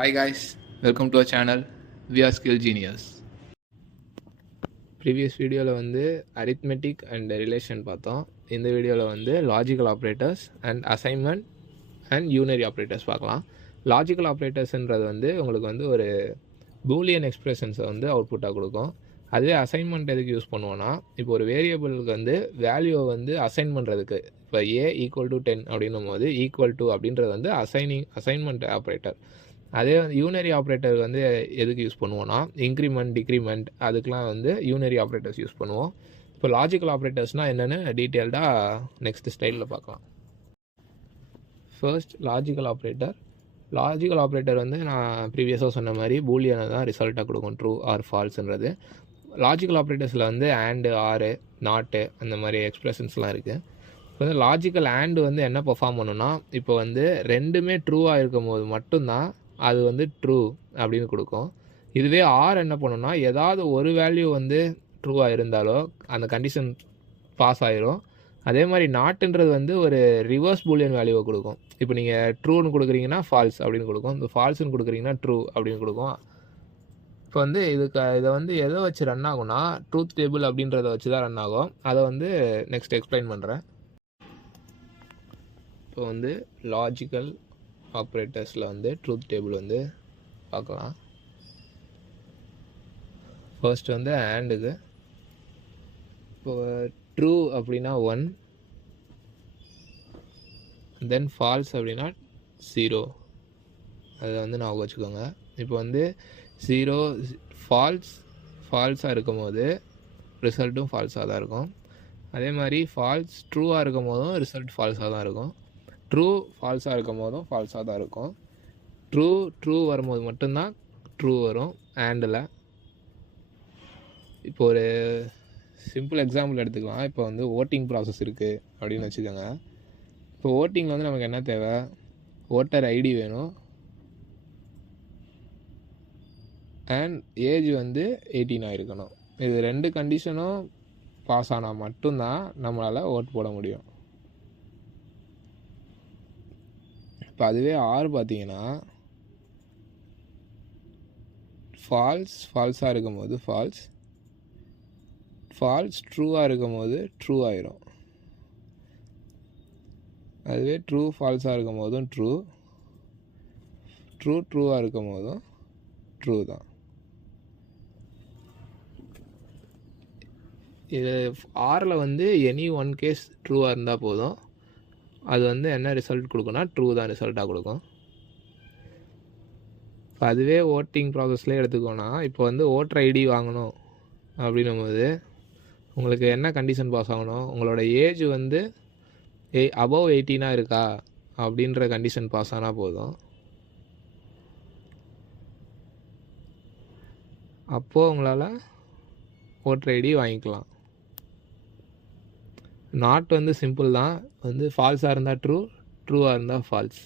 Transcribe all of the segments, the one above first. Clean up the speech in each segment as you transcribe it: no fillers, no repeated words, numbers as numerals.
Hi guys, welcome to our channel. We are Skill Genius. Previous வீடியோவில் வந்து arithmetic and relation பார்த்தோம். இந்த வீடியோவில் வந்து logical operators and assignment and யூனரி operators பார்க்கலாம். லாஜிக்கல் ஆப்ரேட்டர்ஸ்ன்றது வந்து உங்களுக்கு வந்து ஒரு பூலியன் எக்ஸ்பிரஷன்ஸை வந்து அவுட்புட்டாக கொடுக்கும். அதுவே அசைன்மெண்ட் எதுக்கு யூஸ் பண்ணுவோன்னா, இப்போ ஒரு வேரியபிளுக்கு வந்து வேல்யூவை வந்து அசைன் பண்ணுறதுக்கு, இப்போ a = 10 அப்படின்னும் போது ஈக்குவல் டு அப்படின்றது வந்து அசைன்மெண்ட் ஆப்ரேட்டர். அதே வந்து யூனரி ஆப்ரேட்டர் வந்து எதுக்கு யூஸ் பண்ணுவோன்னா, இன்க்ரிமெண்ட் டிக்ரிமெண்ட் அதுக்கெலாம் வந்து யூனரி ஆப்ரேட்டர்ஸ் யூஸ் பண்ணுவோம். இப்போ லாஜிக்கல் ஆப்ரேட்டர்ஸ்னால் என்னென்னு டீட்டெயில்டாக நெக்ஸ்ட் ஸ்லைடில் பார்க்கலாம். ஃபர்ஸ்ட் லாஜிக்கல் ஆப்ரேட்டர் வந்து நான் ப்ரீவியஸாக சொன்ன மாதிரி பூலியனை தான் ரிசல்ட்டாக கொடுக்கும், ட்ரூ ஆர் ஃபால்ஸ்ன்றது. லாஜிக்கல் ஆப்ரேட்டர்ஸில் வந்து ஆண்டு, ஆரு, நாட்டு அந்த மாதிரி எக்ஸ்பிரஷன்ஸ்லாம் இருக்குது. இப்போ வந்து லாஜிக்கல் ஆண்டு வந்து என்ன பெர்ஃபார்ம் பண்ணுன்னா, இப்போ வந்து ரெண்டுமே ட்ரூவாக இருக்கும் போது மட்டும்தான் அது வந்து ட்ரூ அப்படின்னு கொடுக்கும். இதுவே ஆர் என்ன பண்ணுன்னா, ஏதாவது ஒரு வேல்யூ வந்து ட்ரூவாக இருந்தாலோ அந்த கண்டிஷன் பாஸ் ஆயிரும். அதே மாதிரி நாட்டுன்றது வந்து ஒரு ரிவர்ஸ் பூலியன் வேல்யூவை கொடுக்கும். இப்போ நீங்கள் ட்ரூன்னு கொடுக்குறீங்கன்னா ஃபால்ஸ் அப்படின்னு கொடுக்கும், இந்த ஃபால்ஸ்ன்னு கொடுக்குறீங்கன்னா ட்ரூ அப்படின்னு கொடுக்கும். இப்போ வந்து இதை வந்து எதை வச்சு ரன் ஆகும்னா, ட்ரூத் டேபிள் அப்படின்றத வச்சு தான் ரன் ஆகும். அதை வந்து நெக்ஸ்ட் எக்ஸ்பிளைன் பண்ணுறேன். இப்போ வந்து லாஜிக்கல் ஆப்ரேட்டர்ஸில் வந்து ட்ரூத் டேபிள் வந்து பார்க்கலாம். ஃபர்ஸ்ட் வந்து ஆண்டுக்கு, இப்போ ட்ரூ அப்படின்னா 1, தென் ஃபால்ஸ் அப்படின்னா 0. அதை வந்து நான் வச்சுக்கோங்க. இப்போ வந்து 0 ஃபால்ஸாக இருக்கும் போது ரிசல்ட்டும் ஃபால்ஸாக தான் இருக்கும். அதே மாதிரி ஃபால்ஸ் ட்ரூவாக இருக்கும் போதும் ரிசல்ட் ஃபால்ஸாக தான் இருக்கும். ட்ரூ ஃபால்ஸாக இருக்கும் போதும் ஃபால்ஸாக தான் இருக்கும். ட்ரூ வரும்போது மட்டும்தான் ட்ரூ வரும் ஆண்டில். இப்போ ஒரு சிம்பிள் எக்ஸாம்பிள் எடுத்துக்கலாம். இப்போ வந்து ஓட்டிங் ப்ராசஸ் இருக்குது அப்படின்னு வச்சுக்கோங்க. இப்போ ஓட்டிங்கில் வந்து நமக்கு என்ன தேவை, ஓட்டர் ஐடி வேணும் அண்ட் ஏஜ் வந்து 18 இருக்கணும். இது 2 கண்டிஷனும் பாஸ் ஆனால் மட்டும்தான் நம்மளால் ஓட் போட முடியும். இப்போ அதுவே ஆர் பார்த்தீங்கன்னா, ஃபால்ஸாக இருக்கும் போது ஃபால்ஸ் ட்ரூவாக இருக்கும் போது ட்ரூ ஆயிரும். அதுவே ட்ரூ ஃபால்ஸாக இருக்கும் போதும் ட்ரூவாக இருக்கும் போதும் ட்ரூ தான். இது ஆரில் வந்து எனி ஒன் கேஸ் ட்ரூவாக இருந்தால் போதும், அது வந்து என்ன ரிசல்ட் கொடுக்குன்னா ட்ரூ தான் ரிசல்ட்டாக கொடுக்கும். இப்போ அதுவே ஓட்டிங் ப்ராசஸ்லேயே எடுத்துக்கோன்னா, இப்போ வந்து ஓட்டர் ஐடி வாங்கணும் அப்படின்னும் போது உங்களுக்கு என்ன கண்டிஷன் பாஸ் ஆகணும், உங்களோட ஏஜ் வந்து அபவ் 18 இருக்கா அப்படின்ற கண்டிஷன் பாஸ் ஆனால் போதும். அப்போது உங்களால் ஓட்டர் ஐடி வாங்கிக்கலாம். நாட் வந்து சிம்பிள் தான், வந்து ஃபால்ஸாக இருந்தால் ட்ரூவாக இருந்தால் ஃபால்ஸ்.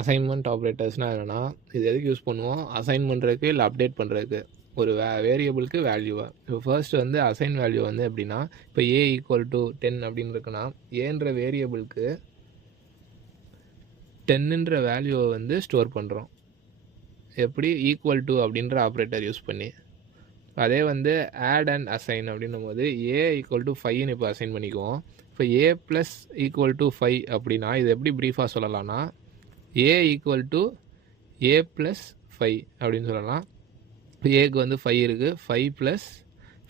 அசைன்மெண்ட் ஆப்ரேட்டர்ஸ்னால் என்னென்னா, இது எதுக்கு யூஸ் பண்ணுவோம், அசைன் பண்ணுறதுக்கு இல்லை அப்டேட் பண்ணுறதுக்கு ஒரு வேரியபிளுக்கு வேல்யூவை. இப்போ ஃபர்ஸ்ட் வந்து அசைன் வேல்யூ வந்து எப்படின்னா, இப்போ a = 10 அப்படின்னு இருக்குன்னா, ஏன்ற வேரியபிளுக்கு 10ன்ற வேல்யூவை வந்து ஸ்டோர் பண்ணுறோம். எப்படி, ஈக்குவல் டு அப்படின்ற ஆப்ரேட்டர் யூஸ் பண்ணி. அதே வந்து ஆட் அண்ட் அசைன் அப்படின்னும் போது a = 5ன்னு இப்போ அசைன் பண்ணிக்குவோம். இப்போ a + 5 அப்படின்னா இது எப்படி ப்ரீஃபாக சொல்லலாம்னா, a = a + 5 அப்படின்னு சொல்லலாம். இப்போ ஏக்கு வந்து 5 இருக்குது, 5 +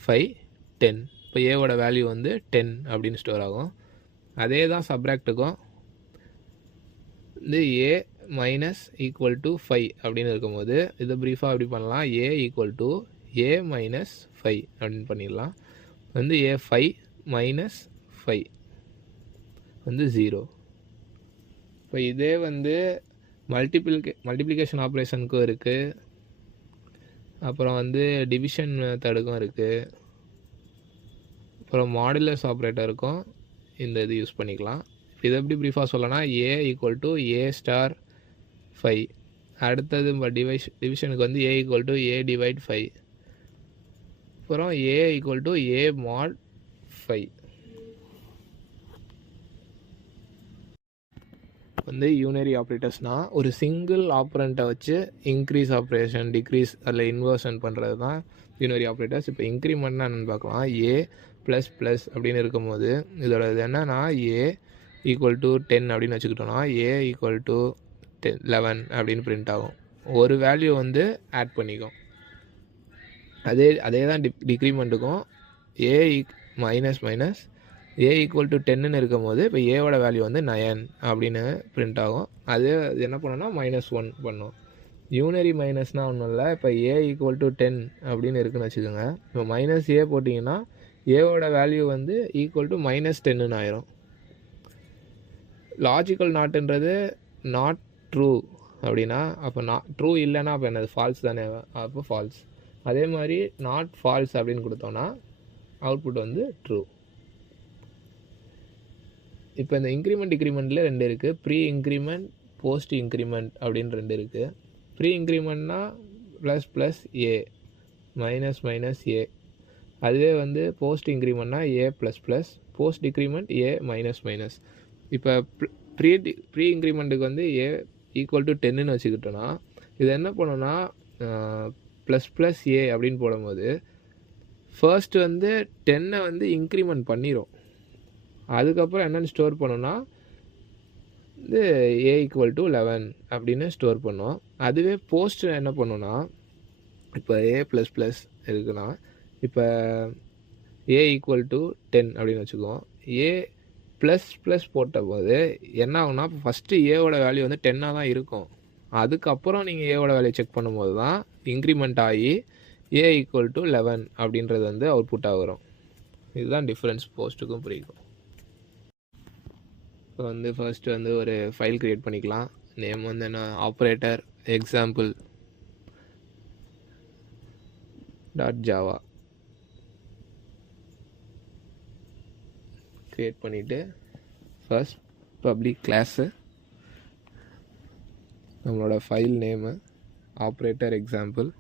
5 10. இப்போ ஏவோட வேல்யூ வந்து 10 அப்படின்னு ஸ்டோர் ஆகும். அதே தான் சப்ராக்டுக்கும் வந்து a - = 5 அப்படின்னு இருக்கும்போது இதை ப்ரீஃபாக எப்படி பண்ணலாம், a = a - 5 அப்படின்னு பண்ணிடலாம். வந்து a5 - 5 வந்து 0. இப்போ இதே வந்து மல்டிப்ளிகேஷன் ஆப்ரேஷனுக்கும் இருக்குது, அப்புறம் வந்து டிவிஷன் மெத்தடுக்கும் இருக்குது, அப்புறம் மாடுலஸ் ஆப்ரேட்டருக்கும் இந்த இது யூஸ் பண்ணிக்கலாம். இதை எப்படி ப்ரீஃபாக சொல்லலாம், a = a* 5. அடுத்தது டிவிஷனுக்கு வந்து a = a/5. அப்புறம் a = a mod 5. வந்து யூனரி ஆப்ரேட்டர்ஸ்னால் ஒரு சிங்கிள் ஆப்ரண்ட்டை வச்சு இன்க்ரீஸ் ஆப்ரேஷன் டிக்ரீஸ் அதில் இன்வர்ஷன் பண்ணுறது தான் யூனரி ஆப்ரேட்டர்ஸ். இப்போ இன்க்ரிமெண்ட்னா என்னென்னு பார்க்கலாம். ஏ ப்ளஸ் ப்ளஸ் அப்படின்னு இருக்கும்போது இதோட இது என்னன்னா ஏ ஈக்குவல் டு 10 அப்படின்னு வச்சுக்கிட்டோன்னா ஏ ஈக்குவல் டு 11 அப்படின்னு பிரிண்ட் ஆகும். ஒரு வேல்யூ வந்து ஆட் பண்ணிக்கும். அதே தான் டிக்ரிமெண்ட்டுக்கும் A minus minus A equal to 10ன்னு இருக்கும் போது இப்போ ஏவோட வேல்யூ வந்து 9 அப்படின்னு பிரிண்ட் ஆகும். அது என்ன பண்ணோன்னா -1 பண்ணும். யூனரி மைனஸ்னால் ஒன்றும் இல்லை. இப்போ ஏ ஈக்குவல் டு 10 அப்படின்னு இருக்குன்னு வச்சுக்கோங்க. இப்போ மைனஸ் ஏ போட்டிங்கன்னா ஏவோட வேல்யூ வந்து ஈக்குவல் டு -10ன்னு ஆயிரும். லாஜிக்கல் நாட்டுன்றது நாட் ட்ரூ அப்படின்னா அப்போ ட்ரூ இல்லைன்னா அப்போ என்னது ஃபால்ஸ் தானே, அப்போ ஃபால்ஸ். அதே மாதிரி நாட் ஃபால்ஸ் அப்படின்னு கொடுத்தோன்னா அவுட்புட் வந்து ட்ரூ. இப்போ இந்த இன்க்ரிமெண்ட் டிக்ரிமெண்ட்டில் 2 இருக்குது. ப்ரீ இன்க்ரிமெண்ட் போஸ்ட் இன்க்ரிமெண்ட் அப்படின்னு 2 இருக்குது. Pre இன்க்ரிமெண்ட்னா plus plus A minus minus ஏ. அதுவே வந்து போஸ்ட் இன்க்ரிமெண்ட்னா ஏ ப்ளஸ் ப்ளஸ் போஸ்ட் டிக்ரிமெண்ட் ஏ மைனஸ் மைனஸ். இப்போ ப்ரீ இன்க்ரிமெண்ட்டுக்கு வந்து ஏ ஈக்குவல் டு 10ன்னு வச்சுக்கிட்டோன்னா இது என்ன பண்ணோன்னா ப்ளஸ் ப்ளஸ் ஏ அப்படின்னு போடும்போது ஃபர்ஸ்ட் வந்து 10 வந்து இன்க்ரிமெண்ட் பண்ணிடும். அதுக்கப்புறம் என்னென்னு ஸ்டோர் பண்ணோன்னா இது ஏ ஈக்குவல் டு 11 அப்படின்னு ஸ்டோர் பண்ணோம். அதுவே போஸ்ட் என்ன பண்ணோன்னா இப்போ ஏ ப்ளஸ் ப்ளஸ் இருக்குன்னா இப்போ ஏ ஈக்குவல் டு 10 அப்படின்னு வச்சுக்குவோம். ஏ ப்ளஸ் ப்ளஸ் போட்ட போது என்ன ஆகுனா இப்போ ஃபஸ்ட்டு ஏவோட வேல்யூ வந்து 10ஆக தான் இருக்கும். அதுக்கப்புறம் நீங்கள் ஏவோட வேல்யூ செக் பண்ணும்போது தான் இன்க்ரிமெண்ட் ஆகி ஏ ஈக்குவல் டு 11 அப்படின்றது வந்து அவுட்புட்டாக வரும். இதுதான் டிஃப்ரென்ஸ் போஸ்ட்டுக்கும் ப்ரீக்கும். இப்போ வந்து ஃபர்ஸ்ட்டு வந்து ஒரு ஃபைல் க்ரியேட் பண்ணிக்கலாம். நேம் வந்து என்ன ஆப்ரேட்டர் எக்ஸாம்பிள் .java க்ரியேட் பண்ணிவிட்டு ஃபர்ஸ்ட் பப்ளிக் கிளாஸு நம்மளோட file name operator example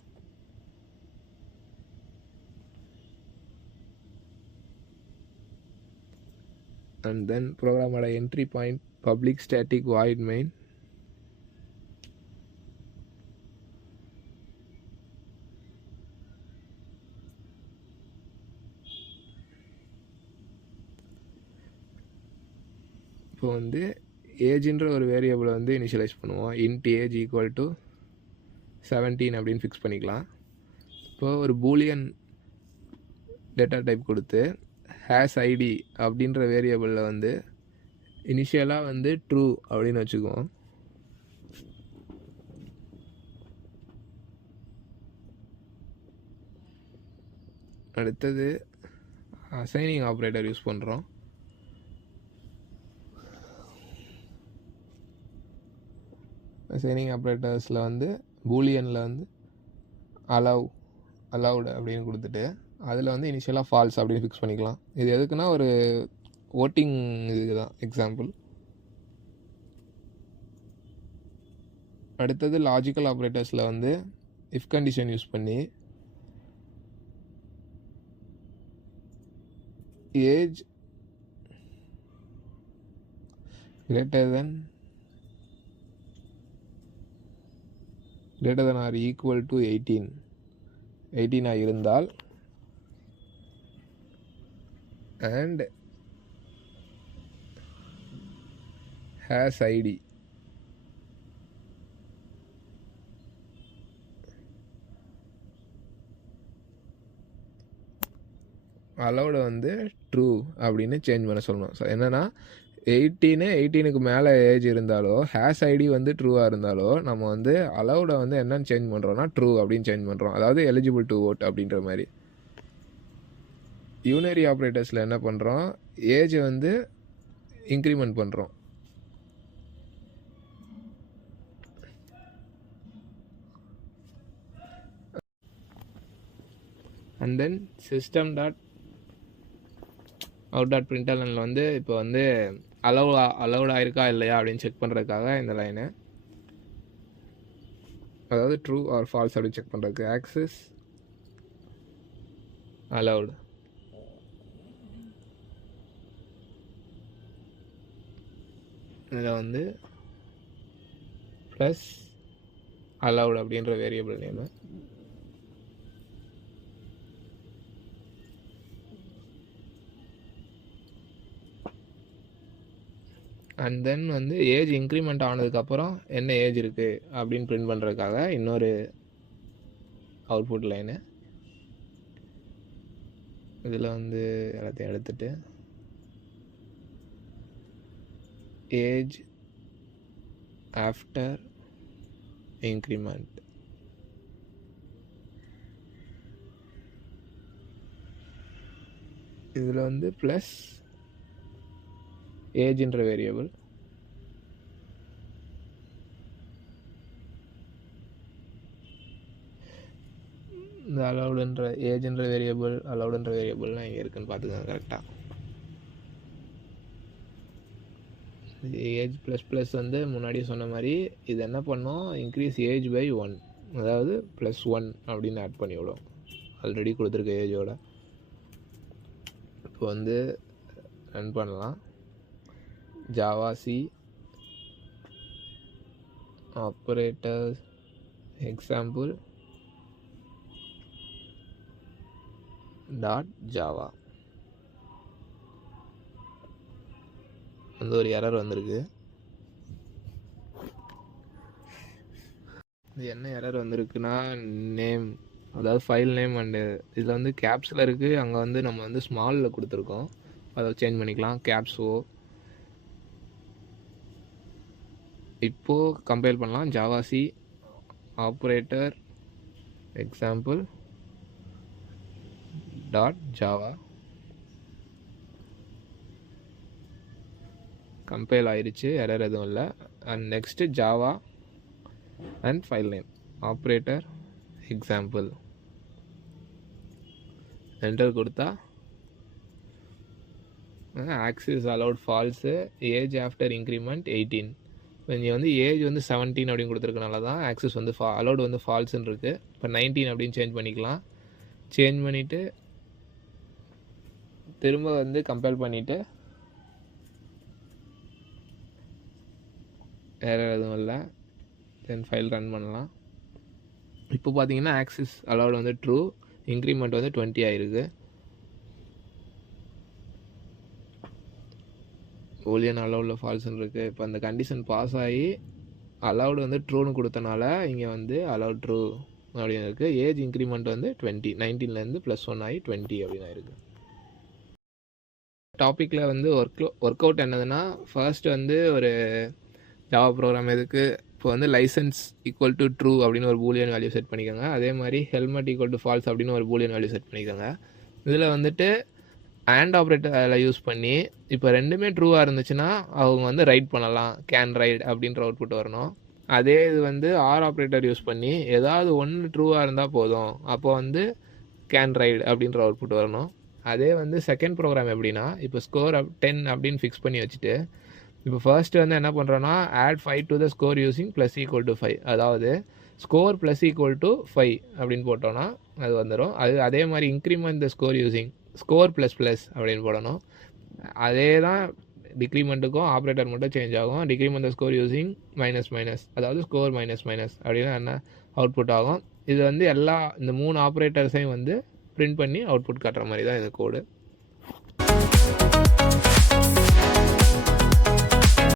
and then program at entry point public static void main இப்போ வந்து ஏஜ்ன்ற ஒரு வேரியபிளை வந்து இனிஷியலைஸ் பண்ணுவோம். int age ஈக்குவல் டு 17 அப்படின்னு ஃபிக்ஸ் பண்ணிக்கலாம். இப்போ ஒரு பூலியன் டேட்டா டைப் கொடுத்து ஹேஸ் ஐடி அப்படின்ற வேரியபிளில் வந்து இனிஷியலாக வந்து ட்ரூ அப்படின்னு வச்சுக்குவோம். அடுத்தது அசைனிங் ஆப்ரேட்டர் யூஸ் பண்ணுறோம். அசைனிங் ஆப்ரேட்டர்ஸில் வந்து பூலியனில் வந்து அலவுடு அப்படின்னு கொடுத்துட்டு அதில் வந்து இனிஷியலாக ஃபால்ஸ் அப்படின்னு ஃபிக்ஸ் பண்ணிக்கலாம். இது எதுக்குன்னா ஒரு ஓட்டிங் இதுக்கு தான் எக்ஸாம்பிள். அடுத்தது லாஜிக்கல் ஆப்ரேட்டர்ஸில் வந்து இஃப் கண்டிஷன் யூஸ் பண்ணி age greater than or equal to 18 இருந்தால் and has ID allowed வந்து ட்ரூ அப்படின்னு சேஞ்ச் பண்ண சொல்லணும். ஸோ என்னென்னா 18க்கு மேலே ஏஜ் இருந்தாலோ ஹேஸ் ஐடி வந்து ட்ரூவாக இருந்தாலோ நம்ம வந்து அலவுடை வந்து என்னன்னு சேஞ்ச் பண்ணுறோன்னா ட்ரூ அப்படின்னு சேஞ்ச் பண்ணுறோம். அதாவது எலிஜிபிள் டு ஓட் அப்படின்ற மாதிரி. யூனரி ஆப்ரேட்டர்ஸில் என்ன பண்ணுறோம், ஏஜை வந்து இன்க்ரிமெண்ட் பண்ணுறோம். And then system dot out dot பிரிண்டலனில் வந்து இப்போ வந்து அலவுட் ஆயிருக்கா இல்லையா அப்படின்னு செக் பண்ணுறதுக்காக இந்த லைனு, அதாவது ட்ரூ ஆர் ஃபால்ஸ் அப்படின்னு செக் பண்ணுறதுக்கு ஆக்சஸ் அலவுட். இதில் வந்து ப்ளஸ் allowed அப்படின்ற வேரியபிள் நேமு. அண்ட் தென் வந்து ஏஜ் இன்க்ரிமெண்ட் ஆனதுக்கப்புறம் என்ன ஏஜ் இருக்குது அப்படின்னு பிரிண்ட் பண்ணுறதுக்காக இன்னொரு அவுட்புட் லைனு. இதில் வந்து எல்லாத்தையும் எடுத்துட்டு ஏஜ் ஆஃப்டர் இன்க்ரிமெண்ட் இதில் வந்து ப்ளஸ் ஏஜ்ன்ற வேரியபிள். இந்த அலவுடுன்ற ஏஜ்ன்ற வேரியபிள் அலவுடுன்ற வேரியபிள்லாம் எங்கே இருக்குன்னு பார்த்துக்கோங்க கரெக்டாக. ஏஜ் ப்ளஸ் ப்ளஸ் வந்து முன்னாடி சொன்ன மாதிரி இது என்ன பண்ணோம், இன்க்ரீஸ் ஏஜ் பை 1, அதாவது +1 அப்படின்னு ஆட் பண்ணிவிடும் ஆல்ரெடி கொடுத்துருக்க ஏஜோட. இப்போ வந்து ரன் பண்ணலாம். Java C operator example .java வந்து ஒரு எரர் வந்திருக்கு. இது என்ன எரர் வந்திருக்குன்னா நேம், அதாவது ஃபைல் நேம் அண்டு இதில் வந்து கேப்ஸில் இருக்குது, அங்கே வந்து நம்ம வந்து ஸ்மாலில் கொடுத்துருக்கோம், அதை சேஞ்ச் பண்ணிக்கலாம் கேப்ஸோ. இப்போது கம்பைல் பண்ணலாம். Java C operator example .java compile ஆயிடுச்சு, எரர் எதுவும் இல்லை. And next Java and file name operator example enter கொடுத்தா access allowed false, age after increment 18. இங்கே வந்து ஏஜ் வந்து 17 அப்படின்னு கொடுத்துருக்கனால தான் ஆக்சிஸ் வந்து அலவுட் வந்து ஃபால்ஸுன்னு இருக்குது. இப்போ 19 அப்படின்னு சேஞ்ச் பண்ணிக்கலாம். சேஞ்ச் பண்ணிவிட்டு திரும்ப வந்து கம்பைல் பண்ணிவிட்டு எரர் எதுவும் இல்லை, தென் ஃபைல் ரன் பண்ணலாம். இப்போ பார்த்தீங்கன்னா ஆக்சிஸ் அலவுட் வந்து ட்ரூ, இன்க்ரிமெண்ட் வந்து 20 ஆயிருக்கு. பூலியன் அலவுடில் ஃபால்ஸ்ன்னு இருக்குது. இப்போ அந்த கண்டிஷன் பாஸ் ஆகி அலவுட் வந்து ட்ரூன்னு கொடுத்தனால இங்கே வந்து அலவுட் ட்ரூ அப்படின்னு இருக்குது. ஏஜ் இன்க்ரிமெண்ட் வந்து 20, 19லேருந்து +1 ஆகி 20 அப்படின்னு ஆயிருக்கு. டாப்பிக்கில் வந்து ஒர்க் அவுட் என்னதுன்னா, ஃபர்ஸ்ட் வந்து ஒரு ஜாவா ப்ரோக்ராம் எதுக்கு இப்போ வந்து லைசன்ஸ் ஈக்குவல் டு ட்ரூ அப்படின்னு ஒரு பூலியன் வேல்யூ செட் பண்ணிக்கோங்க. அதே மாதிரி ஹெல்மெட் ஈக்குவல் டு ஃபால்ஸ் அப்படின்னு ஒரு பூலியன் வேல்யூ செட் பண்ணிக்கோங்க. இதில் வந்துட்டு அண்ட் ஆப்ரேட்டர் அதில் யூஸ் பண்ணி இப்போ ரெண்டுமே ட்ரூவாக இருந்துச்சுன்னா அவங்க வந்து ரைட் பண்ணலாம், கேன் ரைட் அப்படின்ற அவுட்புட் வரணும். அதே இது வந்து ஆர் ஆப்ரேட்டர் யூஸ் பண்ணி ஏதாவது ஒன்று ட்ரூவாக இருந்தால் போதும், அப்போ வந்து கேன் ரைட் அப்படின்ற அவுட்புட் வரணும். அதே வந்து செகண்ட் ப்ரோக்ராம் எப்படின்னா, இப்போ ஸ்கோர் 10 அப்படின்னு ஃபிக்ஸ் பண்ணி வச்சுட்டு இப்போ ஃபர்ஸ்ட்டு வந்து என்ன பண்ணுறோன்னா add 5 to the score using +=5, அதாவது ஸ்கோர் +=5 அப்படின்னு போட்டோன்னா அது வந்துடும். அதே மாதிரி இன்க்ரிமெண்ட் த ஸ்கோர் யூஸிங் ஸ்கோர் ++ அப்படின்னு போடணும். அதே தான் டிக்ரிமெண்ட்டுக்கும் ஆப்ரேட்டர் மட்டும் சேஞ்ச் ஆகும். டிக்ரிமெண்ட் த ஸ்கோர் யூஸிங் மைனஸ் அதாவது ஸ்கோர் மைனஸ் அப்படின்னா என்ன அவுட்புட் ஆகும். இது வந்து இந்த 3 ஆப்ரேட்டர்ஸையும் வந்து பிரிண்ட் பண்ணி அவுட்புட் காட்டுற மாதிரி தான் இந்த கோடு.